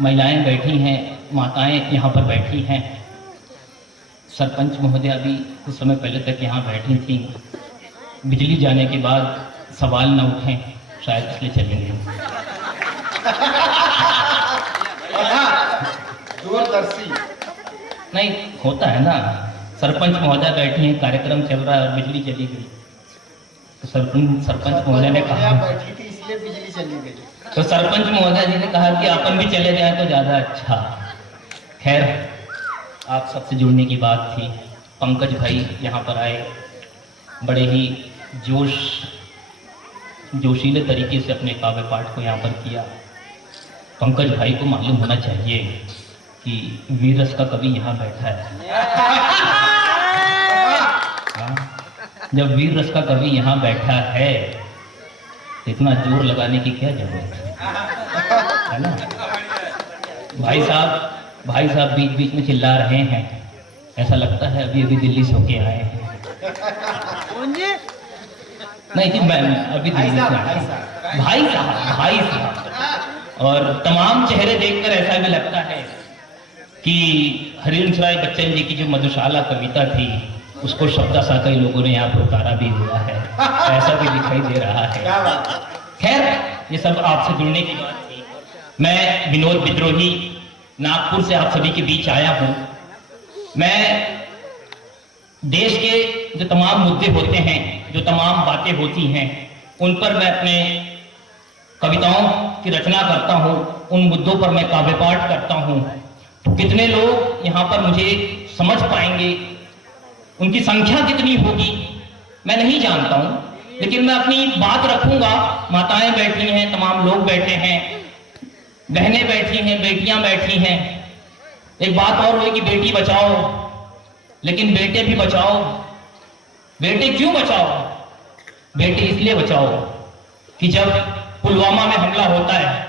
महिलाएं बैठी हैं, माताएं यहाँ पर बैठी हैं। सरपंच महोदया भी कुछ समय पहले तक यहाँ बैठी थी। बिजली जाने के बाद सवाल न उठें, शायद इसलिए चली गई। दूरदर्शी नहीं होता है ना, सरपंच महोदया बैठी हैं, कार्यक्रम चल रहा है और बिजली चली गई। तो सरपंच महोदया ने कहा बैठी थी इसलिए बिजली चली गई। तो सरपंच महोदया जी ने कहा कि अपन भी चले जाए तो ज़्यादा अच्छा। खैर, आप सबसे जुड़ने की बात थी। पंकज भाई यहाँ पर आए, बड़े ही जोशीले तरीके से अपने काव्य पाठ को यहाँ पर किया। पंकज भाई को मालूम होना चाहिए कि वीर रस का कवि यहाँ बैठा है। हाँ? जब वीर रस का कवि यहाँ बैठा है तो इतना जोर लगाने की क्या जरूरत है ना। भाई साहब बीच बीच में चिल्ला रहे हैं, ऐसा लगता है अभी दिल्ली से होके आए हैं। नहीं जी, मैं अभी दिल्ली से आया। भाई साहब और तमाम चेहरे देखकर ऐसा भी लगता है कि हरिवंश राय बच्चन जी की जो मधुशाला कविता थी उसको शब्दासा कई लोगों ने यहाँ पर उतारा भी हुआ है, ऐसा भी दिखाई दे रहा है। खैर, ये सब आपसे जुड़ने की बात थी। मैं विनोद विद्रोही नागपुर से आप सभी के बीच आया हूँ। मैं देश के जो तमाम मुद्दे होते हैं, जो तमाम बातें होती हैं, उन पर मैं अपने कविताओं की रचना करता हूँ, उन मुद्दों पर मैं काव्य पाठ करता हूँ। तो कितने लोग यहाँ पर मुझे समझ पाएंगे, उनकी संख्या कितनी होगी मैं नहीं जानता हूँ, लेकिन मैं अपनी बात रखूंगा। माताएं बैठी हैं, तमाम लोग बैठे हैं, बहनें बैठी हैं, बेटियां बैठी हैं। एक बात और हुई कि बेटी बचाओ, लेकिन बेटे भी बचाओ। बेटे क्यों बचाओ? बेटे इसलिए बचाओ कि जब पुलवामा में हमला होता है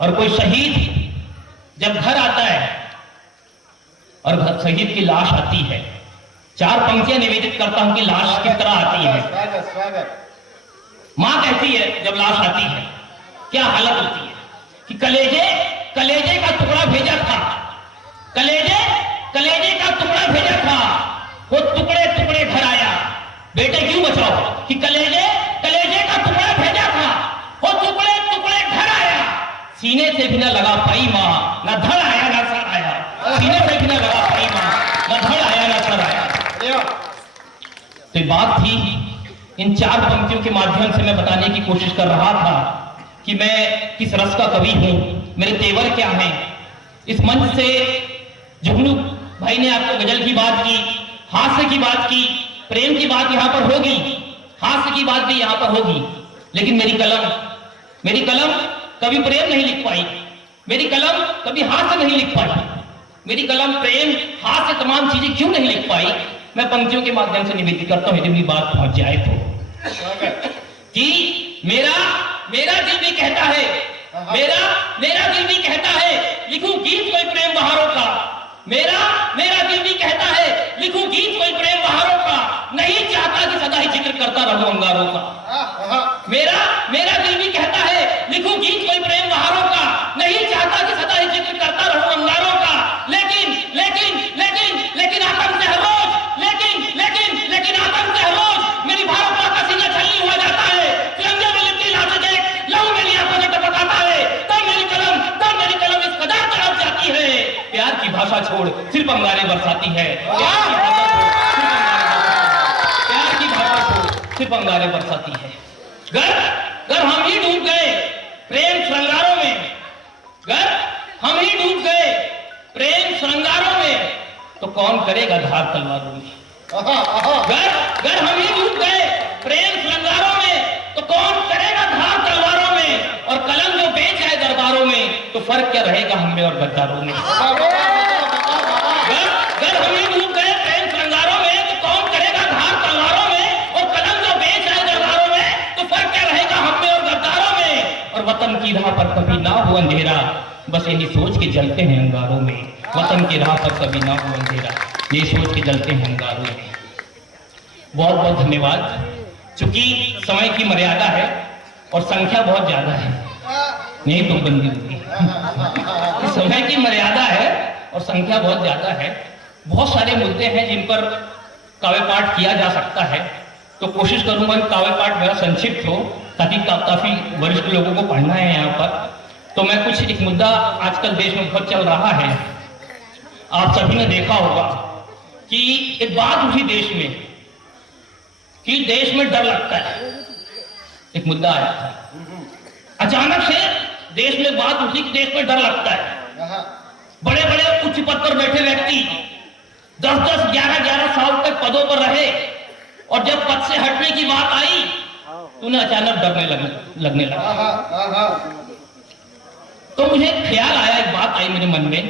और कोई शहीद जब घर आता है और शहीद की लाश आती है, 4 पंक्तियां निवेदित करता हूं कि लाश किस तरह आती है। मां कहती है जब लाश आती है क्या हालत होती है कि कलेजे का टुकड़ा भेजा था, कलेजे का टुकड़ा भेजा था, वो टुकड़े टुकड़े घर आया। बेटे क्यों बचाओ कि कलेजे का टुकड़ा भेजा था, वो टुकड़े टुकड़े घर आया। सीने से भी न लगा पाई मां, न धड़ आया न सर आया। सीने से भी न लगा पाई मां, न धड़ आया न सर आया। तो ये बात थी, इन 4 पंक्तियों के माध्यम से मैं बताने की कोशिश कर रहा था कि मैं किस रस का कवि हूं, मेरे तेवर क्या हैं। इस मंच से जुगनू भाई ने आपको गजल की बात की, हास्य की बात की, प्रेम की बात यहां पर होगी, हास्य की बात भी यहां पर होगी, लेकिन मेरी कलम कभी प्रेम नहीं लिख पाई, मेरी कलम कभी हास्य नहीं लिख पाई। मेरी कलम प्रेम, हास्य, तमाम चीजें क्यों नहीं लिख पाई, मैं पंक्तियों के माध्यम से निवेदित करता हूं, यदि मेरी बात पहुंच जाए तो। कि मेरा दिल भी कहता है, मेरा दिल भी कहता है लिखूं गीत कोई प्रेम बहारों का। मेरा दिल भी कहता है लिखूं गीत कोई प्रेम बहारों का, नहीं चाहता कि सदा ही जिक्र करता रहूं अंगारों का। मेरा दिल भी कहता है लिखूं गीत कोई प्रेम बहारों का, नहीं चाहता कि सदा ही जिक्र करता रहूं अंगारों का। लेकिन आतंक से हर रोज, लेकिन आतंक से हर रोज मेरी भारत मां का सीना छलनी हुआ जाता है। तिरंगे में लिपटी लाशें देख लहू मेरी आंखों से टपकाता है। तब मेरी कलम इस कदर तरफ जाती है, प्यार की भाषा छोड़ सिर्फ अंगारे बरसाती है। प्यार की भाषा छोड़ सिर्फ अंगारे बरसाती है। घर हम ही डूब गए प्रेम श्रृंगारों में, घर हम ही डूब गए प्रेम श्रृंगारों में, तो कौन करेगा धार तलवारों में। घर हम ही डूब गए प्रेम श्रृंगारों में, तो कौन करेगा धार तलवारों में। और कलम जो बेच है दरबारों में, तो फर्क क्या रहेगा हम में और गद्दारों में। घर हम ही डूब गए प्रेम श्रृंगारों में, तो कौन करेगा धार तलवारों में। और कलम जो बेच है दरबारों में, तो फर्क क्या रहेगा हम में और गद्दारों में। और वतन की राह पर कभी ना हो अंधेरा, बस यही सोच के जलते हैं अंगारों में। वतन की राह पर कभी ना हो अंधेरा, ये सोच के जलते हैं अंगारों में। बहुत बहुत धन्यवाद। चूंकि समय की मर्यादा है और संख्या बहुत ज्यादा है, नहीं तो बंदी होगी। समय की मर्यादा है और संख्या बहुत ज्यादा है। बहुत सारे मुद्दे हैं जिन पर काव्य पाठ किया जा सकता है, तो कोशिश करूंगा कि काव्य पाठ मेरा संक्षिप्त हो, ताकि काफी वरिष्ठ लोगों को पढ़ना है यहाँ पर। तो मैं कुछ एक मुद्दा आजकल देश में बहुत चल रहा है, आप सभी ने देखा होगा कि एक बात उठी देश में कि देश में डर लगता है। एक मुद्दा आया था, अचानक से देश में बात उठी कि देश में डर लगता है। बड़े बड़े उच्च पद पर बैठे व्यक्ति 10-10, 11-11 साल तक पदों पर रहे, और जब पद से हटने की बात आई तो उन्हें अचानक डरने लगने लगा। तो मुझे ख्याल आया, एक बात आई मेरे मन में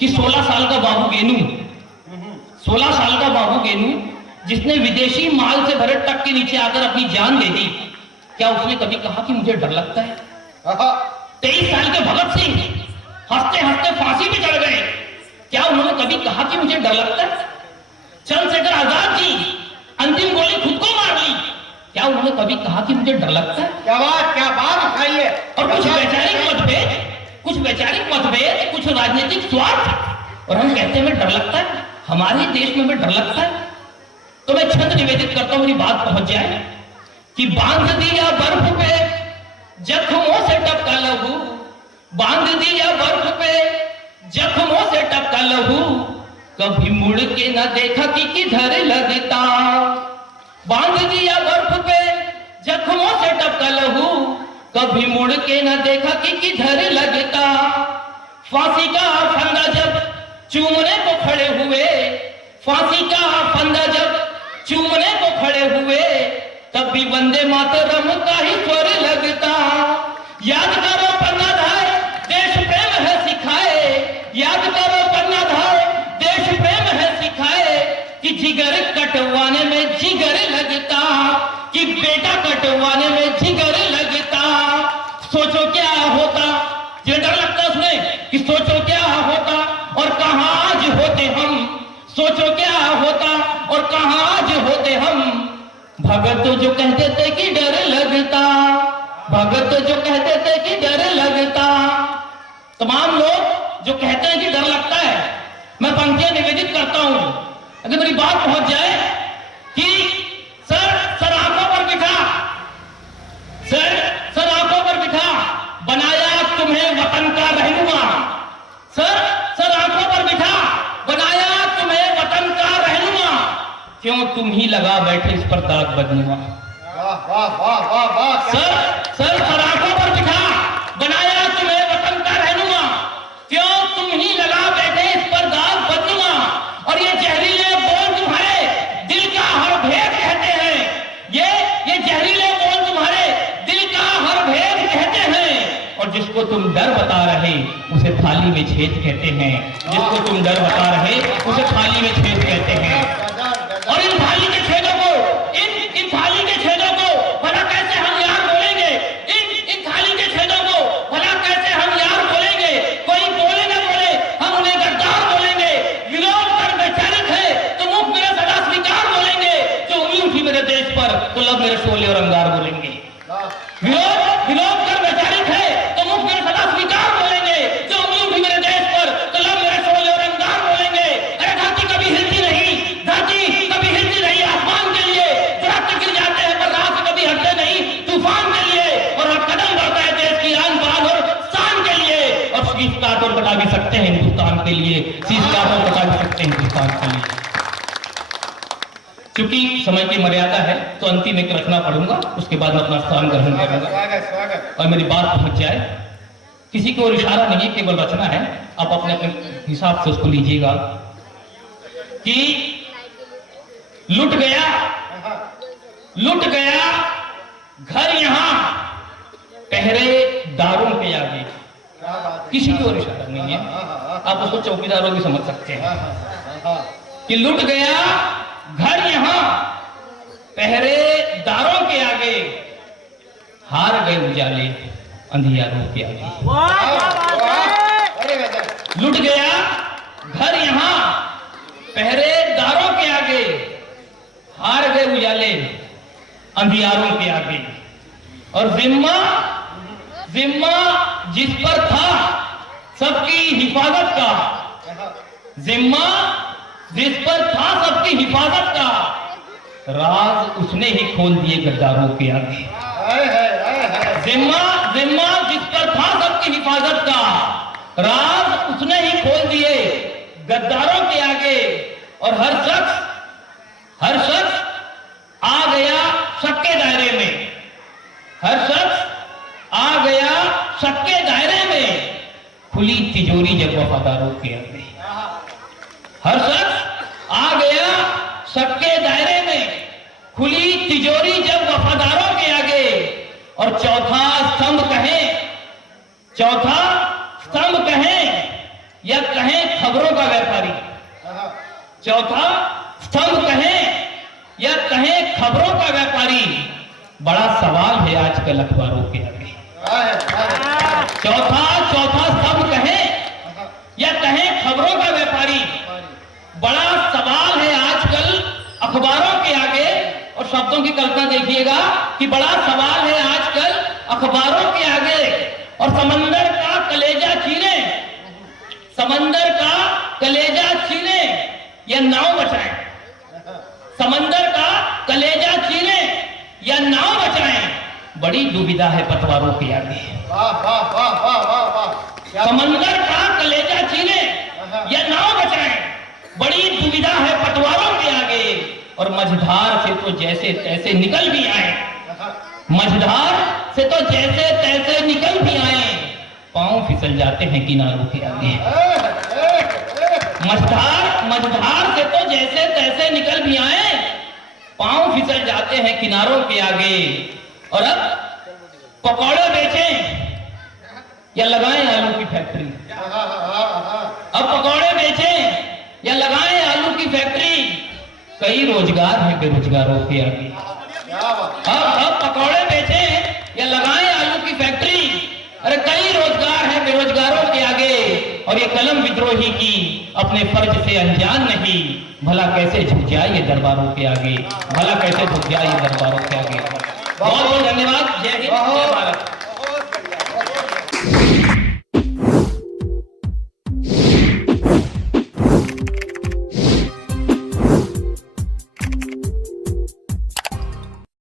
कि 16 साल का बाबू गेनू, 16 साल का बाबू गेनू जिसने विदेशी माल से भरे ट्रक के नीचे आकर अपनी जान दे दी, क्या उसने कभी कहा कि मुझे डर लगता है? 23 साल के भगत सिंह हंसते हंसते फांसी पे चढ़ गए, क्या उन्होंने कभी कहा कि मुझे डर लगता है? चंद्रशेखर आजाद जी अंतिम गोली खुद को मार ली, क्या उन्होंने कभी कहा कि मुझे डर लगता है? क्या बात उठाई है। और कुछ वैचारिक मतभेद, कुछ राजनीतिक स्वार्थ, और हम कहते हैं हमें डर लगता है, हमारे देश में हमें डर लगता है। तो मैं छंद निवेदित करता हूं, मेरी बात पहुंच जाए कि बांध दिया बर्फ पे जख्मों से टपका लहू, बांध दिया बर्फ पे जख्मों से टपका लहू, कभी मुड़ के ना देखा कि किधर लगता। बांध दिया बर्फ पे जख्मों से टपका लहू, कभी मुड़ के ना देखा कि किधर लगता। फांसी का फंदा जब चूमने को खड़े हुए, फांसी का फंदा जब चूमने को खड़े हुए, तब भी वंदे मातरम का ही स्वर लगता। याद करो पन्नाधार देश प्रेम है सिखाए, याद करो पन्नाधार देश प्रेम है सिखाए, कि जिगर कटवाने में जिगर लगता, कि बेटा कटवाने में जिगर लगता। सोचो क्या होता, ये डर लगता उसने कि सोचो क्या होता और कहां आज होते हम, सोचो क्या होता और कहां आज होते हम। भगत जो कहते थे कि डर लगता, भगत जो कहते थे कि डर लगता। तमाम लोग जो कहते हैं कि डर लगता है, मैं पंक्तियां निवेदित करता हूं, अगर मेरी बात पहुंच जाए कि सर आंखों पर बिठा, सर आंखों पर बिठा, बनाया तुम्हें वतन का रहनुमा। सर आंखों पर बिठा, बनाया तुम्हें वतन का रहनुमा, क्यों तुम ही लगा बैठे इस पर दाग बदनुमा। सर आंखों पर बिठा, बनाया तुम्हें वतन का रहनुमा, क्यों तुम ही लगा बैठे इस पर दाग बदनुमा। और ये जहरीले बोल तुम्हारे दिल का हर भेद कहते हैं, ये जहरीले बोल तुम्हारे दिल का हर भेद कहते हैं। और जिसको तुम डर बता रहे उसे थाली में छेद कहते हैं, जिसको तुम डर बता रहे उसे थाली में छेद कहते हैं। और इन थाली के छेदों को, इन थाली के छेदों को भला कैसे हम यार बोलेंगे, इन थाली के छेदों को भला कैसे हम यार बोलेंगे। कोई बोले ना बोले हम उन्हें गद्दार बोलेंगे, विरोध कर वैचारिक है तो मुख मेरा सदा स्वीकार बोलेंगे, जो उंगली उठी मेरे देश पर तो लब मेरे शोले और अंगार बोलेंगे। विरोध कर वैचारिक है तो मुख मेरा सदा स्वीकार बोलेंगे, जो उंगली उठी मेरे देश पर तो लब मेरे शोले और अंगार बोलेंगे। अरे धरती कभी हिलती नहीं, धरती कभी हिलती नहीं आसमान के लिए, दरख्त गिर जाते हैं पर राह से कभी हटते नहीं तूफान के लिए, और हर कदम बढ़ता है देश की आन बान और शान के लिए। और शीश काट और बता भी सकते हैं हिंदुस्तान के लिए, शीश काट और बता भी सकते हैं हिंदुस्तान के लिए। क्योंकि समय की मर्यादा है तो अंतिम एक रचना पढ़ूंगा, उसके बाद मैं अपना स्थान ग्रहण करूंगा और मेरी बात पहुंच जाए। किसी को और इशारा नहीं, केवल रचना है, आप अपने अपने हिसाब से उसको लीजिएगा। कि लुट गया घर यहां पहरेदारों के आगे। किसी की और इशारा नहीं है, आप उसको चौकीदारों भी समझ सकते हैं। कि लुट गया घर यहां पहरेदारों के आगे, हार गए उजाले अंधियारों के आगे। लुट गया घर यहां पहरेदारों के आगे, हार गए उजाले अंधियारों के आगे। और जिम्मा सबकी हिफाजत का, जिम्मा जिस पर था सबकी हिफाजत का, राज उसने ही खोल दिए गद्दारों के आगे। जिम्मा जिम्मा जिस पर था सबकी हिफाजत का, राज उसने ही खोल दिए गद्दारों के आगे। और हर शख्स आ गया शक के दायरे में, हर शख्स आ गया शक के दायरे में, खुली तिजोरी जब वफादारों के आगे। हर शख्स आ गया शक के दायरे में, खुली तिजोरी जब वफादारों के आगे। और चौथा स्तंभ कहें या कहें खबरों का व्यापारी, चौथा स्तंभ कहें या कहें खबरों का व्यापारी, बड़ा सवाल है आजकल अखबारों के आगे। चौथा स्तंभ कहें या कहें खबरों का व्यापारी, बड़ा सवाल है आजकल अखबारों के आगे। और शब्दों की कल्पना देखिएगा कि बड़ा सवाल है आजकल अखबारों के आगे। और समंदर का कलेजा चीरे, समंदर का कलेजा चीरे या नाव बचाएं, समंदर का कलेजा चीरे या नाव बचाएं, बड़ी दुविधा है पतवारों के आगे। समंदर का कलेजा चीरे या नाव बचाएं, बड़ी दुविधा है पतवारों के आगे। और मझधार से तो जैसे तैसे निकल भी आए, मझधार से तो जैसे तैसे निकल भी आए, पांव फिसल जाते हैं किनारों के आगे। मझधार से तो जैसे तैसे निकल भी आए, पांव फिसल जाते हैं किनारों के आगे। और अब पकौड़े बेचें या लगाएं आलू की फैक्ट्री, अब पकौड़े बेचें या लगाएं आलू की फैक्ट्री, कई रोजगार है बेरोजगारों के आगे। अब पकौड़े बेचें या लगाएं आलू की फैक्ट्री, अरे कई रोजगार है बेरोजगारों के आगे। और ये कलम विद्रोही की अपने फर्ज से अनजान नहीं, भला कैसे झुक जाए ये दरबारों के आगे, भला कैसे झुक जाए ये दरबारों के आगे। बहुत बहुत धन्यवाद। जय हिंद, जय भारत।